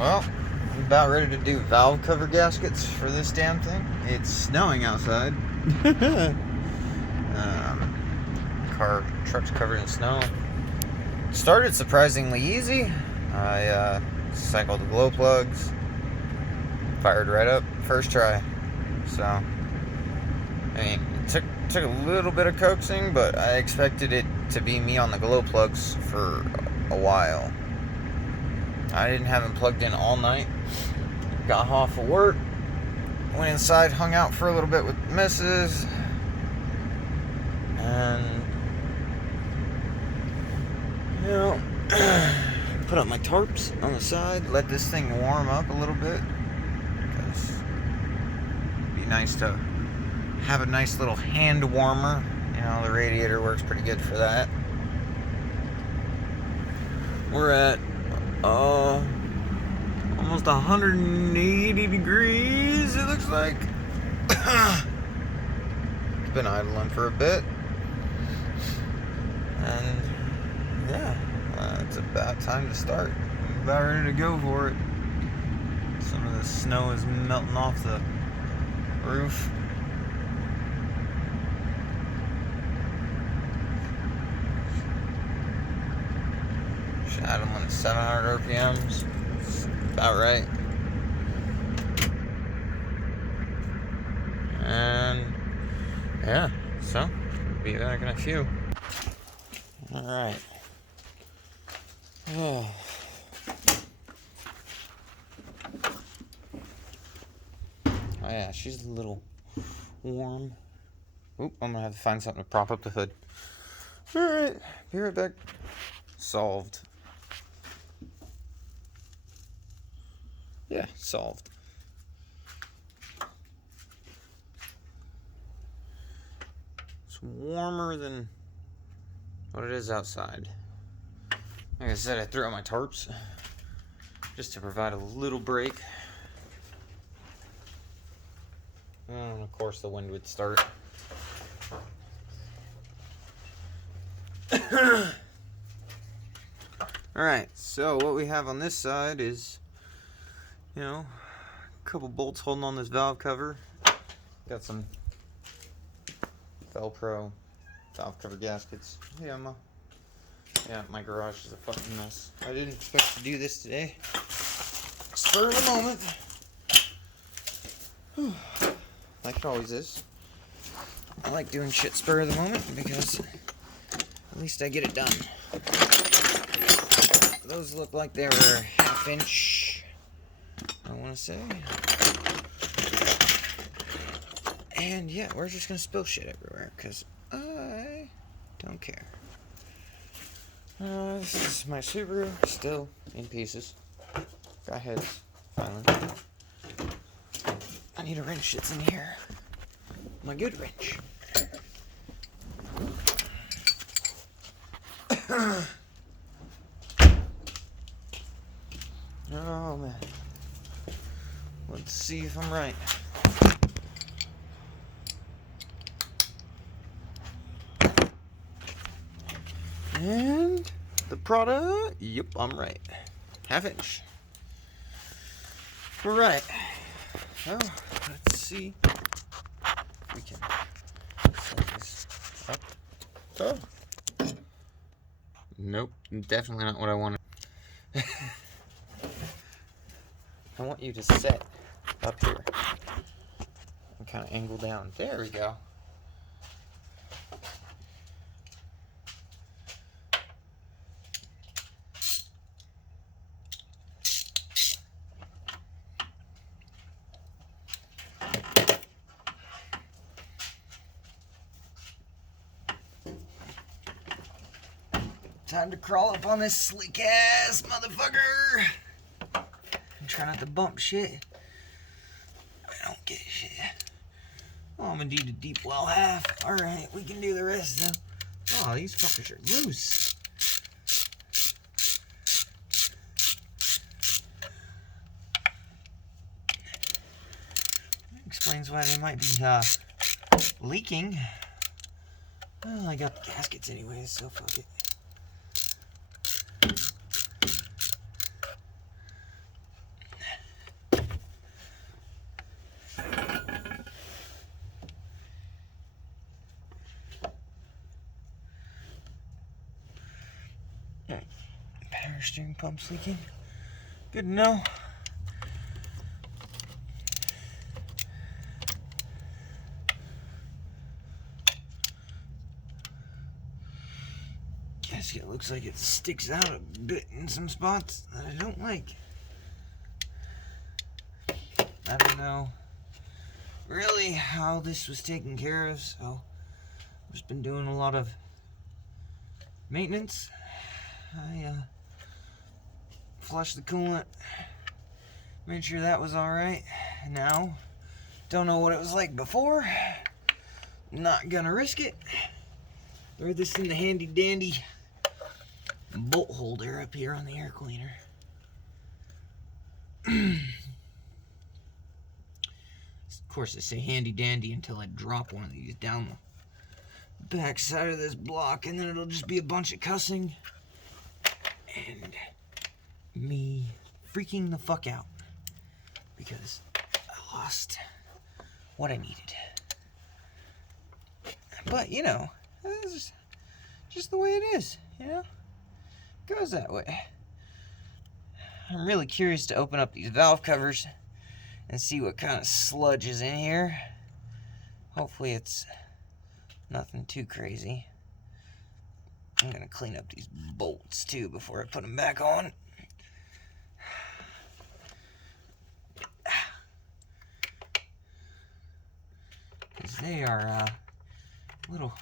Well, I'm about ready to do valve cover gaskets for this damn thing. It's snowing outside. Truck's covered in snow. Started surprisingly easy. I cycled the glow plugs, fired right up first try. So, I mean, it took a little bit of coaxing, but I expected it to be me on the glow plugs for a while. I didn't have them plugged in all night. Got off of work, went inside, hung out for a little bit with the missus, and put up my tarps on the side, let this thing warm up a little bit, because it'd be nice to have a nice little hand warmer. You know, the radiator works pretty good for that. We're at almost 180 degrees, it looks like. It's been idling for a bit. And yeah, it's about time to start. I'm about ready to go for it. Some of the snow is melting off the roof. Shot them on 700 RPMs. It's about right. And yeah, so be back in a few. Alright. Oh yeah, she's a little warm. Oop, I'm gonna have to find something to prop up the hood. Alright, be right back. Solved. Yeah, solved. It's warmer than what it is outside. Like I said, I threw out my tarps just to provide a little break. And of course the wind would start. Alright, so what we have on this side is, a couple bolts holding on this valve cover. Got some Velcro valve cover gaskets. Yeah, my garage is a fucking mess. I didn't expect to do this today. Spur of the moment. Like it always is. I like doing shit spur of the moment because at least I get it done. Those look like they were 1/2 inch, I want to say. And yeah, we're just gonna spill shit everywhere because I don't care. This is my Subaru, still in pieces. Got heads, finally. I need a wrench that's in here. My good wrench. Oh man. Let's see if I'm right. And the product, yep, I'm right. 1/2 inch. We're right. Well, let's see if we can set this up. Oh. Nope, definitely not what I wanted. I want you to set up here and kind of angle down. There we go. Time to crawl up on this sleek ass motherfucker. And try not to bump shit. I don't get shit. Oh, I'm gonna do the deep well half. Alright, we can do the rest though. Oh, these fuckers are loose. That explains why they might be leaking. Well, I got the gaskets anyways, so fuck it. Power steering pump's leaking. Good to know. Gasket looks like it sticks out a bit in some spots that I don't like. I don't know really how this was taken care of, so I've just been doing a lot of maintenance. I flushed the coolant, made sure that was alright. Now, don't know what it was like before. Not gonna risk it. Throw this in the handy dandy bolt holder up here on the air cleaner. Of course, I say handy dandy until I drop one of these down the back side of this block, and then it'll just be a bunch of cussing and me freaking the fuck out because I lost what I needed. But, you know, it's just the way it is, you know? It goes that way. I'm really curious to open up these valve covers and see what kind of sludge is in here. Hopefully it's nothing too crazy. I'm gonna clean up these bolts too before I put them back on. Because they are little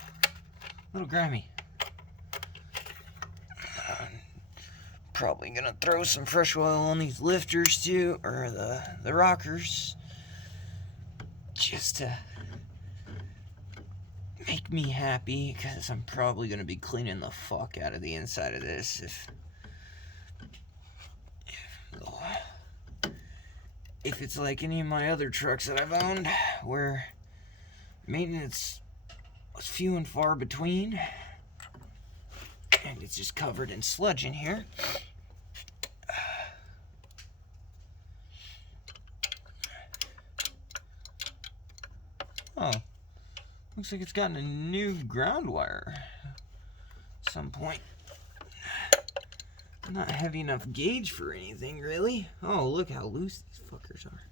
grimy. Probably gonna throw some fresh oil on these lifters too, or the rockers, just to make me happy, because I'm probably gonna be cleaning the fuck out of the inside of this if it's like any of my other trucks that I've owned, where maintenance was few and far between, and it's just covered in sludge in here. Oh, looks like it's gotten a new ground wire at some point. Not heavy enough gauge for anything, really. Oh, look how loose these fuckers are.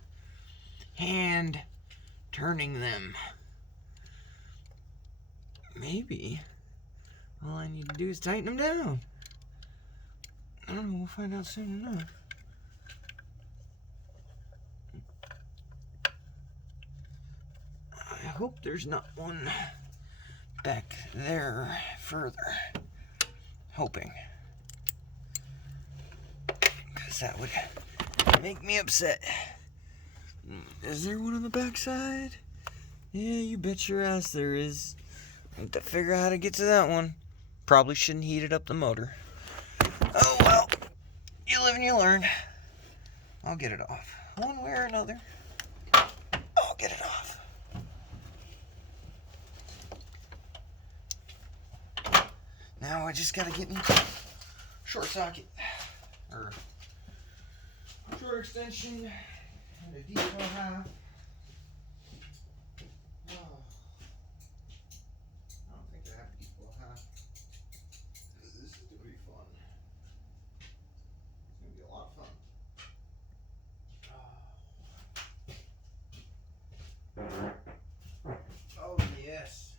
Hand turning them. Maybe all I need to do is tighten them down. I don't know, we'll find out soon enough. I hope there's not one back there further. Hoping. Because that would make me upset. Is there one on the back side? Yeah, you bet your ass there is. I have to figure out how to get to that one. Probably shouldn't heat it up the motor. Oh well, you live and you learn. I'll get it off. One way or another, I'll get it off. Now I just gotta get me short socket, or short extension, and a depot half. Oh. I don't think I have a depot half. This is gonna be fun. It's gonna be a lot of fun. Oh yes.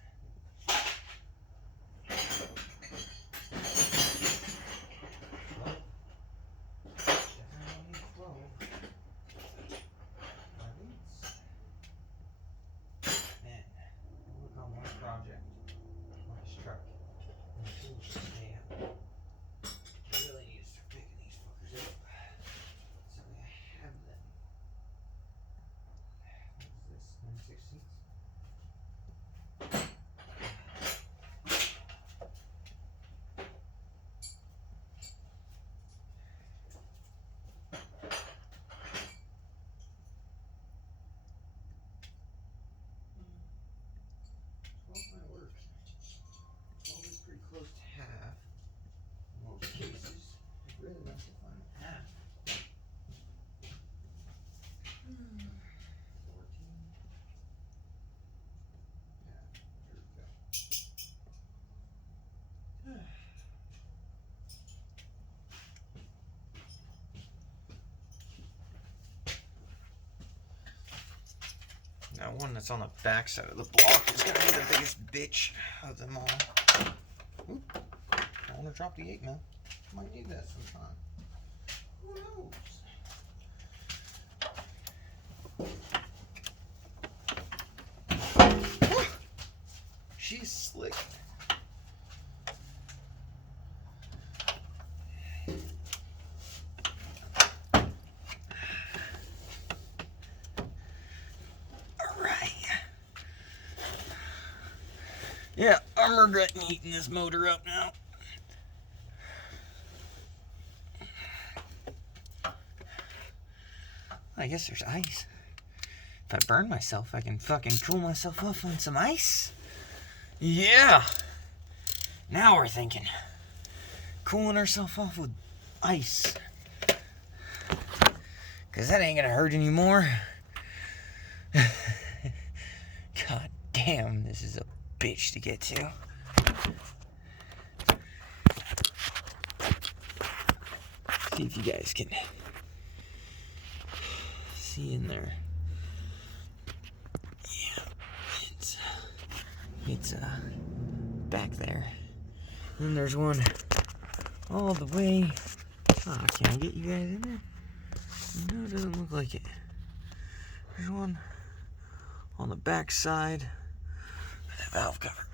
That one that's on the back side of the block is gonna be the biggest bitch of them all. Oop. I wanna drop the 8mm. Might need that sometime. Who knows? She's slick. Yeah, I'm regretting heating this motor up now. I guess there's ice. If I burn myself, I can fucking cool myself off on some ice. Yeah! Now we're thinking. Cooling ourselves off with ice. Because that ain't gonna hurt anymore. God damn, this is a bitch to get to. See if you guys can see in there. Yeah, it's back there. And then there's one all the way. Oh, can I get you guys in there? No, it doesn't look like it. There's one on the back side of the valve cover.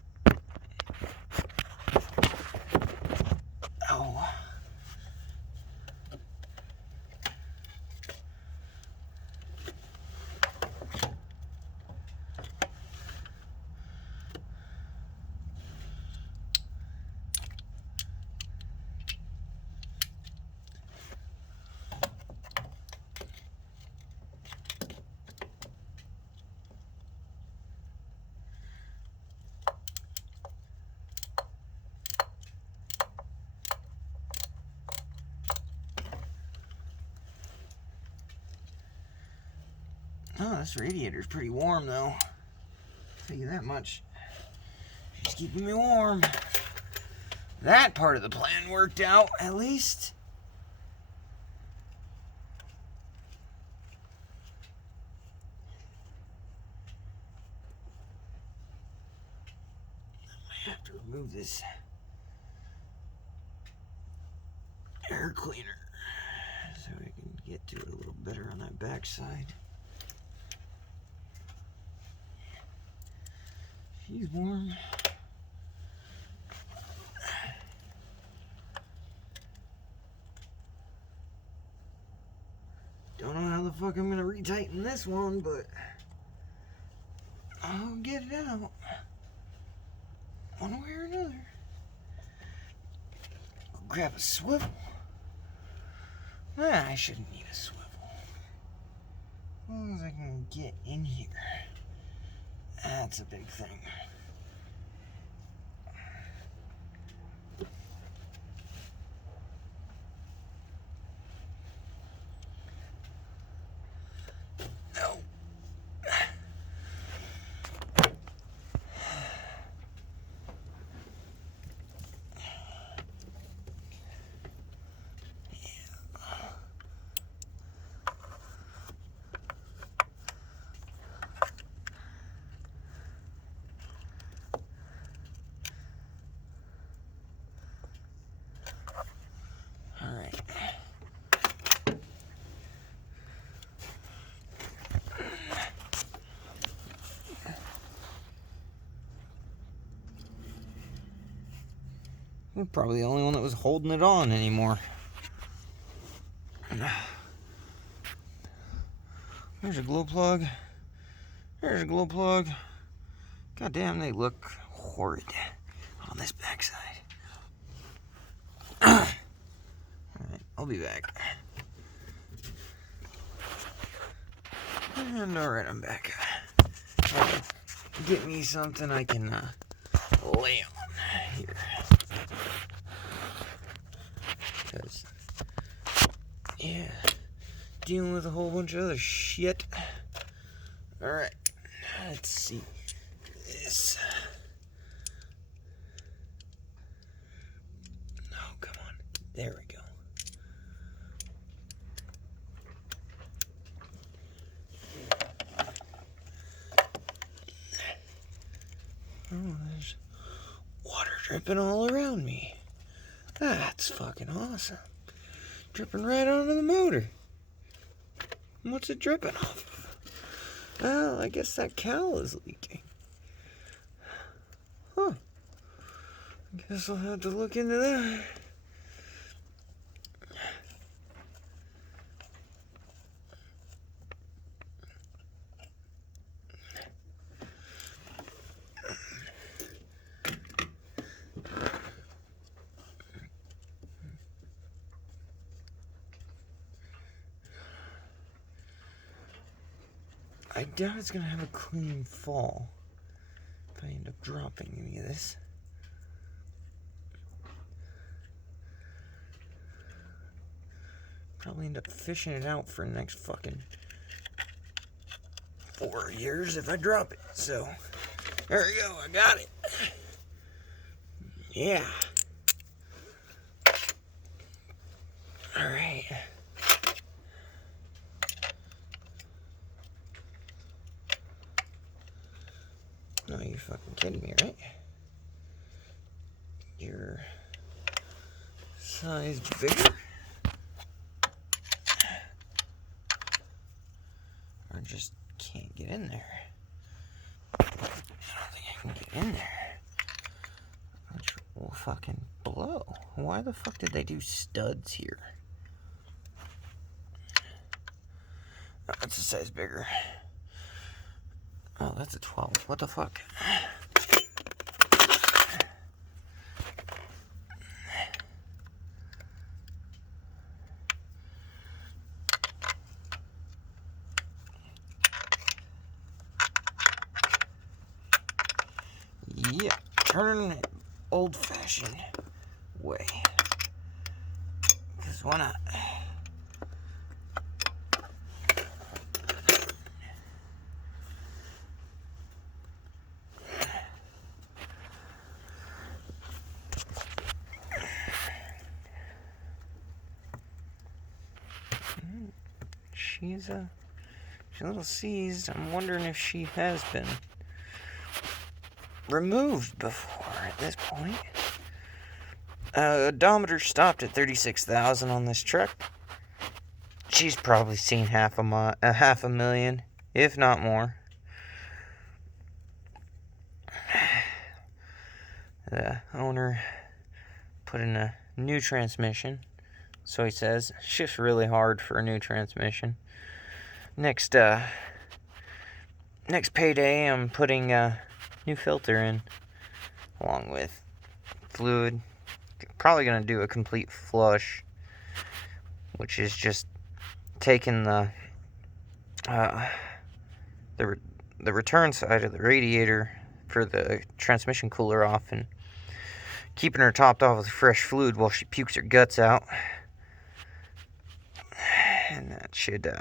Oh. Oh, this radiator's pretty warm though. I'll tell you that much. She's keeping me warm. That part of the plan worked out, at least. I might have to remove this air cleaner so I can get to it a little better on that back side. She's warm. Don't know how the fuck I'm gonna retighten this one, but I'll get it out one way or another. I'll grab a swivel. I shouldn't need a swivel. As long as I can get in here. That's a big thing. No. I'm probably the only one that was holding it on anymore. There's a glow plug. There's a glow plug. God damn, they look horrid on this backside. Alright, I'll be back. And alright, I'm back. Get me something I can lay on here. Because, yeah, dealing with a whole bunch of other shit. Alright, let's see this. Oh, come on. There we go. dripping all around me. That's fucking awesome. Dripping right onto the motor. What's it dripping off of? Well, I guess that cowl is leaking. Huh. I guess I'll have to look into that. I doubt it's gonna have a clean fall if I end up dropping any of this. Probably end up fishing it out for the next fucking 4 years if I drop it. So, there we go, I got it. Yeah. Alright. No, you're fucking kidding me, right? Your size bigger? Or just can't get in there? I don't think I can get in there. Which will fucking blow. Why the fuck did they do studs here? Oh, that's a size bigger. Oh, that's a 12. What the fuck? Yeah, turn it old-fashioned way. Because why not? She's a little seized. I'm wondering if she has been removed before at this point. Odometer stopped at 36,000 on this truck. She's probably seen half a million, if not more. The owner put in a new transmission, so he says. Shifts really hard for a new transmission. Next payday, I'm putting a new filter in, along with fluid. Probably gonna do a complete flush, which is just taking the return side of the radiator for the transmission cooler off and keeping her topped off with fresh fluid while she pukes her guts out. And that should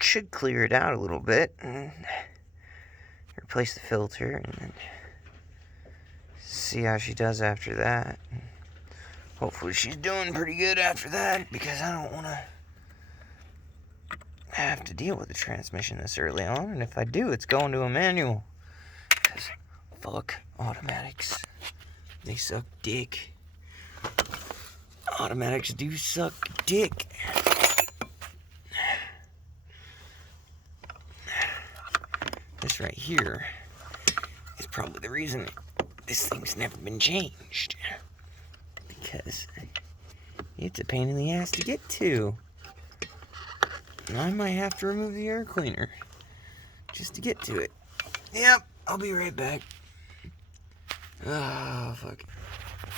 should clear it out a little bit, and replace the filter, and then see how she does after that. Hopefully she's doing pretty good after that, because I don't want to have to deal with the transmission this early on, and if I do, it's going to a manual, because fuck automatics. They suck dick. Automatics do suck dick. This right here is probably the reason this thing's never been changed. Because it's a pain in the ass to get to. And I might have to remove the air cleaner just to get to it. Yep, I'll be right back. Oh, fuck.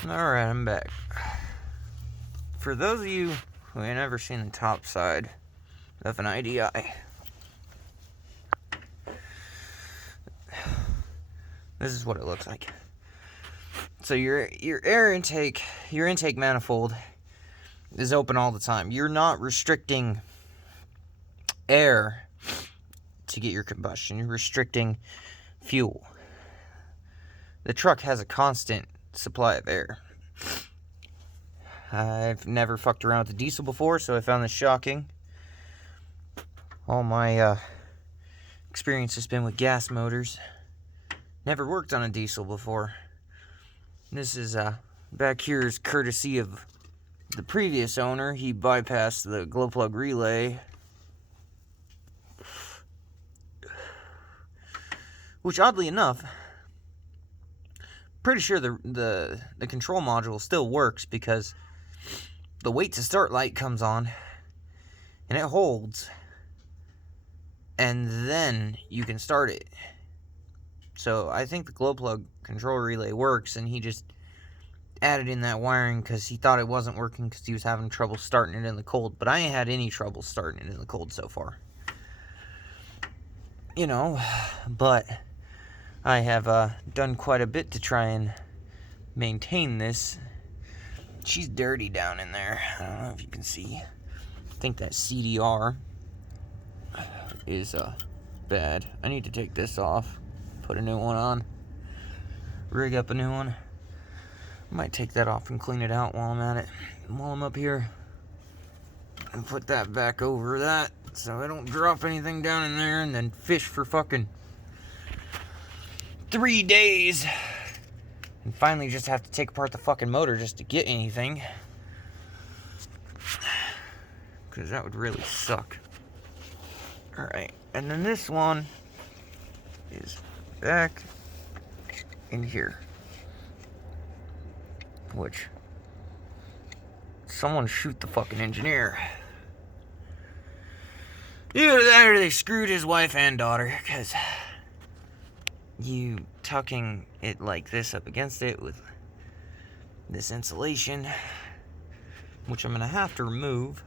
Alright, I'm back. For those of you who ain't ever seen the top side of an IDI, this is what it looks like. So your intake manifold is open all the time. You're not restricting air to get your combustion. You're restricting fuel. The truck has a constant supply of air. I've never fucked around with the diesel before, so I found this shocking. All my experience has been with gas motors. Never worked on a diesel before. This is back here is courtesy of the previous owner. He bypassed the glow plug relay, which oddly enough, pretty sure the control module still works, because the wait to start light comes on and it holds, and then you can start it. So I think the glow plug control relay works, and he just added in that wiring because he thought it wasn't working because he was having trouble starting it in the cold. But I ain't had any trouble starting it in the cold so far. You know, but I have done quite a bit to try and maintain this. She's dirty down in there. I don't know if you can see. I think that CDR is bad. I need to take this off, put a new one on, rig up a new one. I might take that off and clean it out while I'm at it, while I'm up here, and put that back over that so I don't drop anything down in there and then fish for fucking 3 days and finally just have to take apart the fucking motor just to get anything, because that would really suck. Alright, and then this one is back in here, which someone shoot the fucking engineer. Either that or they screwed his wife and daughter, because you tucking it like this up against it with this insulation, which I'm gonna have to remove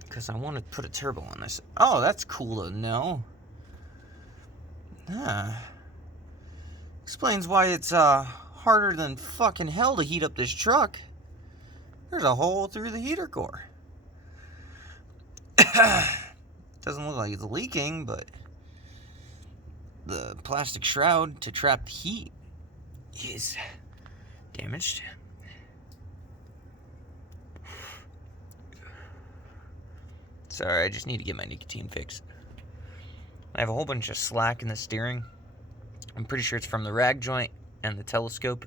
because I want to put a turbo on this. Oh, that's cool to know. Explains why it's harder than fucking hell to heat up this truck. There's a hole through the heater core. Doesn't look like it's leaking, but the plastic shroud to trap the heat is damaged. Sorry, I just need to get my nicotine fixed. I have a whole bunch of slack in the steering. I'm pretty sure it's from the rag joint and the telescope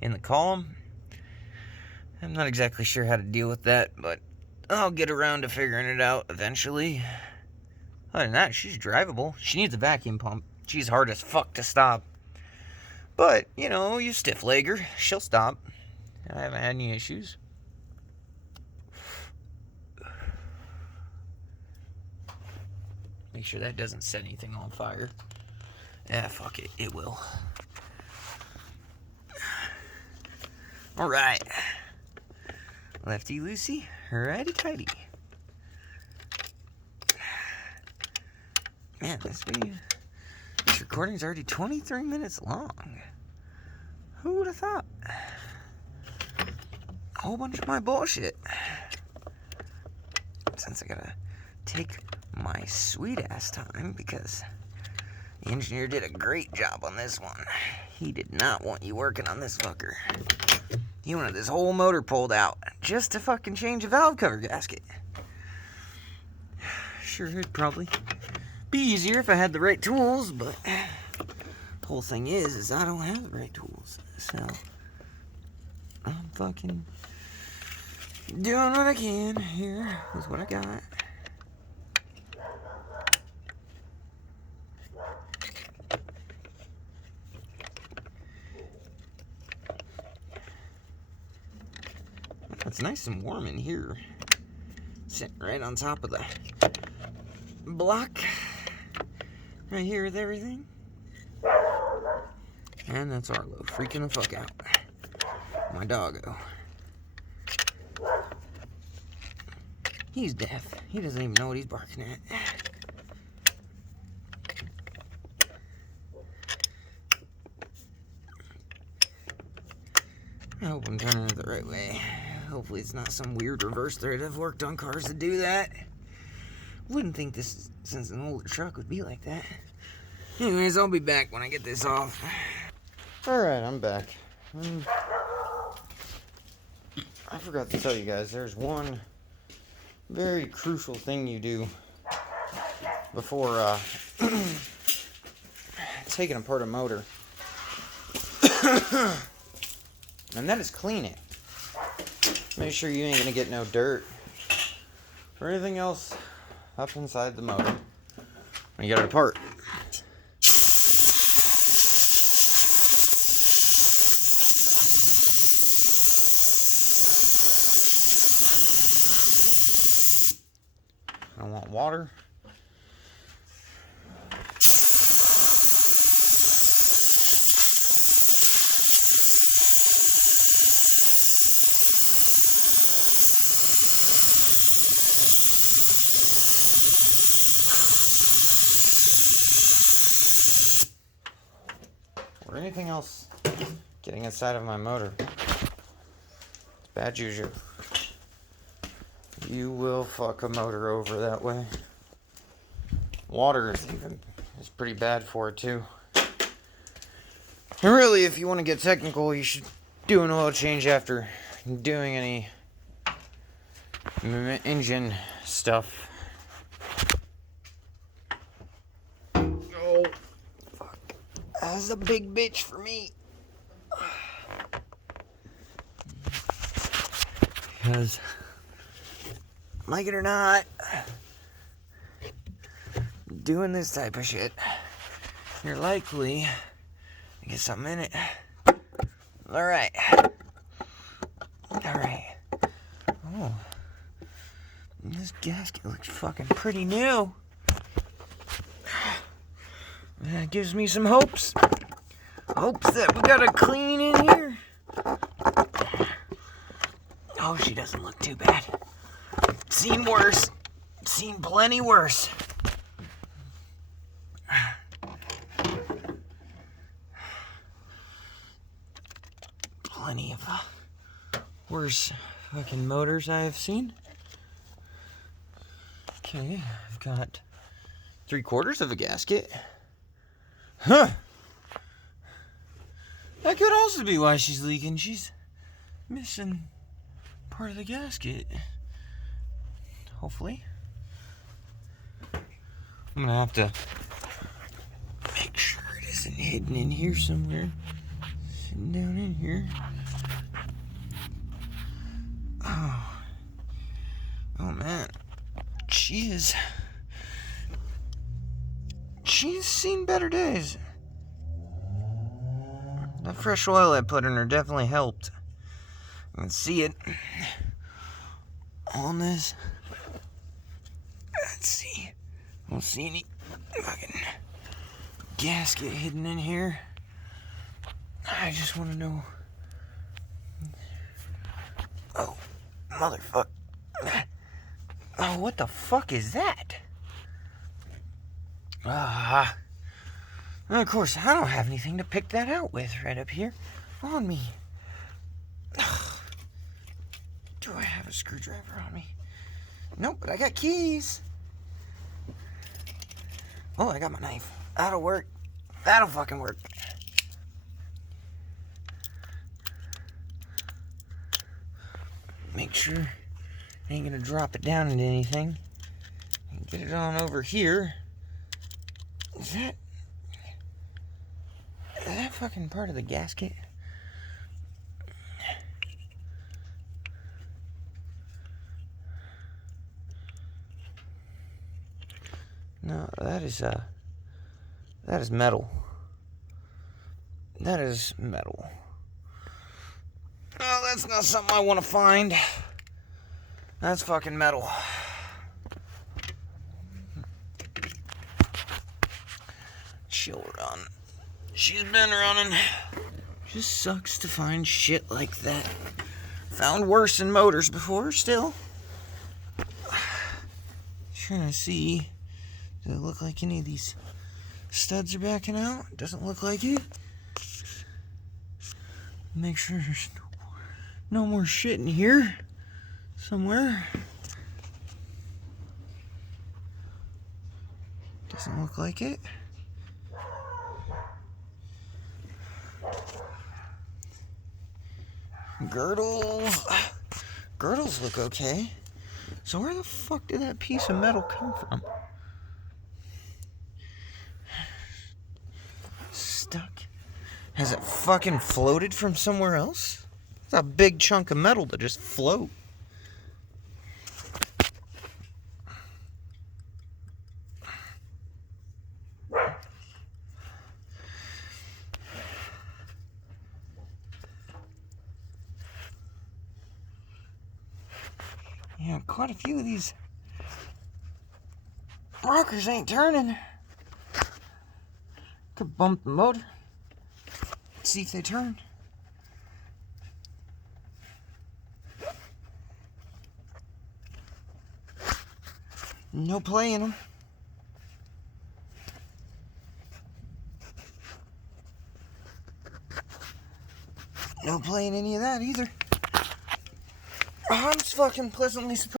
in the column. I'm not exactly sure how to deal with that, but I'll get around to figuring it out eventually. Other than that, she's drivable. She needs a vacuum pump. She's hard as fuck to stop. But, you know, you stiff leg her, she'll stop. I haven't had any issues. Make sure that doesn't set anything on fire. Yeah, fuck it. It will. Alright. Lefty loosey, righty tighty. Man, this recording's already 23 minutes long. Who would have thought? A whole bunch of my bullshit. Since I gotta take my sweet ass time, because the engineer did a great job on this one. He did not want you working on this fucker. He wanted this whole motor pulled out just to fucking change a valve cover gasket. Sure, it'd probably be easier if I had the right tools, but the whole thing is I don't have the right tools. So I'm fucking doing what I can here with what I got. It's nice and warm in here. Sitting right on top of the block. Right here with everything. And that's Arlo freaking the fuck out. My doggo. He's deaf. He doesn't even know what he's barking at. I hope I'm turning it the right way. Hopefully it's not some weird reverse thread. I've worked on cars to do that. Wouldn't think this, since an older truck, would be like that. Anyways, I'll be back when I get this off. Alright, I'm back. I forgot to tell you guys, there's one very crucial thing you do before taking apart a motor. And that is clean it. Make sure you ain't gonna get no dirt or anything else up inside the motor when you get it apart. I want water. Or anything else getting inside of my motor. It's bad juju. You will fuck a motor over that way. Water is pretty bad for it too. And really, if you want to get technical, you should do an oil change after doing any engine stuff. Oh, fuck. That's a big bitch for me. Because, like it or not, doing this type of shit, you're likely to get something in it. Alright. Alright. Oh. This gasket looks fucking pretty new. That gives me some hopes. Hopes that we got a clean in here. Oh, she doesn't look too bad. Seen worse. Seen plenty worse. Plenty of worse fucking motors I have seen. Okay, I've got 3/4 of a gasket. Huh. That could also be why she's leaking. She's missing part of the gasket. Hopefully. I'm gonna have to make sure it isn't hidden in here somewhere. Sitting down in here. Oh man. She's seen better days. That fresh oil I put in her definitely helped. You can see it on this. Let's see. I don't see any fucking gasket hidden in here. I just want to know. Oh, motherfucker. Oh, what the fuck is that? And of course, I don't have anything to pick that out with right up here on me. Do I have a screwdriver on me? Nope, but I got keys. Oh, I got my knife. That'll work. That'll fucking work. Make sure I ain't gonna drop it down into anything. Get it on over here. Is that fucking part of the gasket? No, that is metal. That is metal. Oh, that's not something I want to find. That's fucking metal. She'll run. She's been running. Just sucks to find shit like that. Found worse in motors before, still. Trying to see. Does it look like any of these studs are backing out? Doesn't look like it. Make sure there's no more shit in here somewhere. Doesn't look like it. Girdles. Girdles look okay. So where the fuck did that piece of metal come from? Has it fucking floated from somewhere else? It's a big chunk of metal to just float. Yeah, quite a few of these rockers ain't turning. Could bump the motor. See if they turn. No play in them. No play in any of that either. I'm just fucking pleasantly surprised.